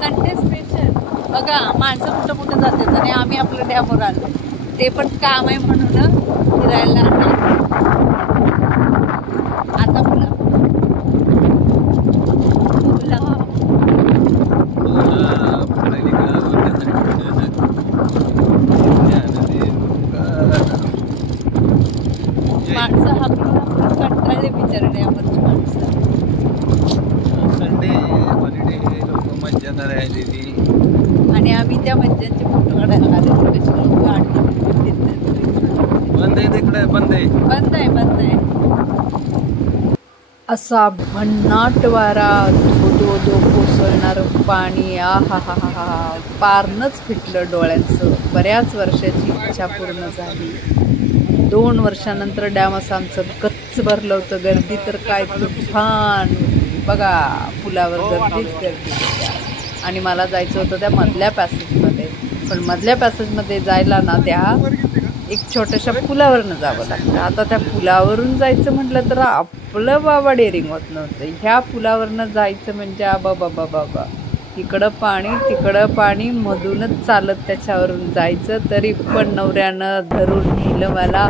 Sunday special बघा, माणसं कुठं कुठं जातात आणि आम्ही आपलं डॅमवर आलो. ते पण काम आहे म्हणून फिरायला आता बोला. माणसं हाकलून कंटाळले बिचारे डॅमवरची माणसं. संडे हॉलिडे लोक मज्जा करायला आणि आम्ही त्या मज्जांचे फोटो काढायला आले. बंद आहे तिकडे, बंद आहे, बंद आहे, बंद आहे. असा भन्नाट वारा, धो धो कोसळणार पाणी, आ हा हा हा हा, पारणच फिटलं डोळ्यांचं. बऱ्याच वर्षाची इच्छा पूर्ण झाली. 2 वर्षानंतर डॅम असं आमचं गच्च भरलं होतं. गर्दी तर काय तुफान बघा, पुलावर गर्दीच गर्दी. आणि मला जायचं होतं त्या मधल्या पॅसेजमध्ये, पण मधल्या पॅसेजमध्ये जायला ना त्या एक छोट्याशा पुलावरनं जावं लागतं. आता त्या पुलावरून जायचं म्हटलं तर आपलं बाबा डेअरिंग होत नव्हतं. ह्या पुलावरनं जायचं म्हणजे बाबा बाबा, इकडं पाणी तिकडं पाणी, मधूनच चालत त्याच्यावरून जायचं. तरी पण नवऱ्यानं धरून नेलं मला.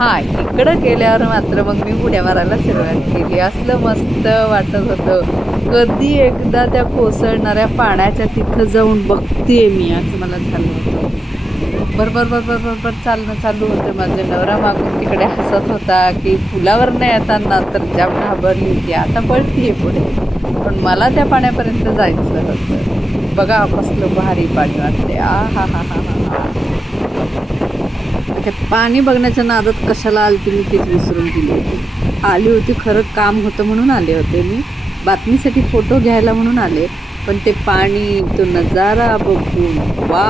हा, इकडं गेल्यावर मात्र मग मी उड्या मारायला सुरुवात केली. असलं मस्त वाटत होतं. कधी एकदा त्या कोसळणाऱ्या पाण्याच्या तिथं जाऊन बघतेय मी, असं मला झालं होतं. बरोबर चालणं चालू होतं. माझं नवरा मागून तिकडे हसत होता की पुलावर नाही येताना तर जाम घाबरली होती, आता पळतीये पुढे. पण मला त्या पाण्यापर्यंत जायचं होतं. बघा कसलं भारी पाणी वाटते. आ हा हा हा हा. ते पाणी बघण्याच्या नादात कशाला आलती मी तेच विसरून गेली होती. आली होती खरं, काम होतं म्हणून आले होते मी, बातमीसाठी फोटो घ्यायला म्हणून आले. पण ते पाणी, तो नजारा बघून वा,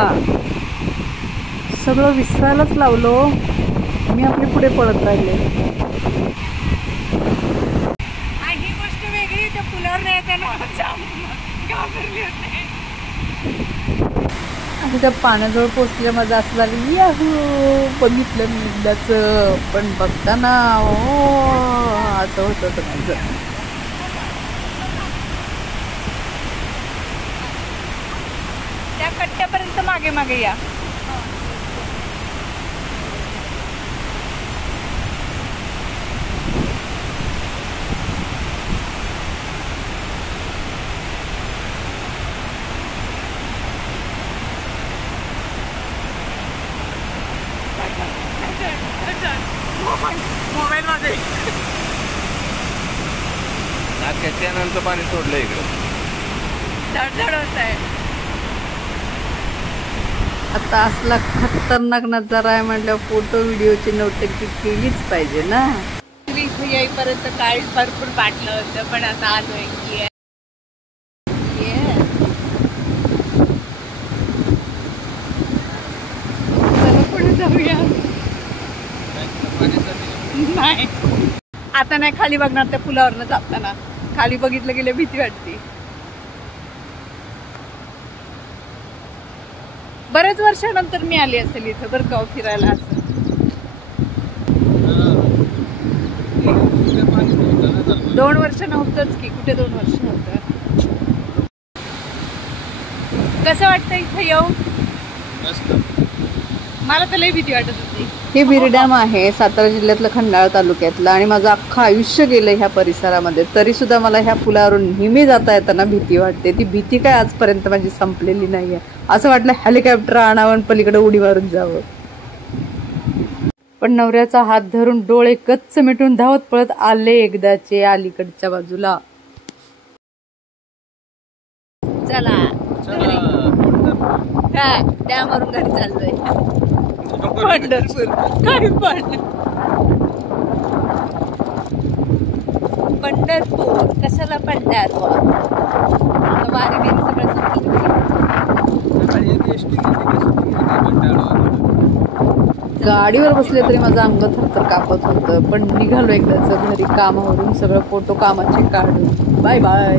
सगळं विसरायलाच लावलो. मी आपले पुढे पळत राहिले. ही गोष्ट वेगळी, त्या पुलावर नाही येताना घाबरली होते. आणि त्या पाण्याजवळ पोचल्या माझं असं झालं, याहू, बघितलं मी एकदाच. पण बघताना असं होत होतं माझं. त्या कट्ट्यापर्यंत मागे मागे या. मोबाईल मध्ये कॅनलचं पाणी सोडलं इकडं, धडधड होत आहे. आता असला खतरनाक नजारा आहे म्हटल्यावर फोटो व्हिडिओची नोटंकी केलीच पाहिजे ना. इथे येईपर्यंत काय भरपूर वाटलं होतं, पण आता आलोय की पुढे जाऊया. नाही आता नाही खाली बघणार. त्या पुलावरनं जाताना खाली बघितलं गेलं भीती वाटते. बरेच वर्षानंतर मी आली असेल इथं बरं का फिरायला. असं 2 वर्ष नव्हतंच की, कुठे 2 वर्ष नव्हतं. कसं वाटतं इथं येऊन? मला तर लई भीती वाटत होती. हे बीर डॅम आहे सातारा जिल्ह्यातलं, खंडाळा तालुक्यातलं. आणि माझं अख्खं आयुष्य गेलं ह्या परिसरामध्ये, तरी सुद्धा मला ह्या पुलावरून नेहमी जाता येताना भीती वाटते. ती भीती काय आजपर्यंत माझी संपलेली नाहीये. असं वाटलं हेलिकॉप्टर आणावं पलीकडे उडी मारून जावं. पण नवऱ्याचा हात धरून डोळे गच्च मिटून धावत पळत आले एकदाचे अलीकडच्या बाजूला. चला काय डॅमवरून घरी चाललोय. पंढरपूर काय पंढरपूर कशाला पंढरपूर. आता वारी बिरी सगळं गाडीवर बसले तरी माझं अंग थरथर कापत होतं. पण निघालो एकदाच घरी कामावरून, सगळं फोटो कामाचे काढून. Bye bye.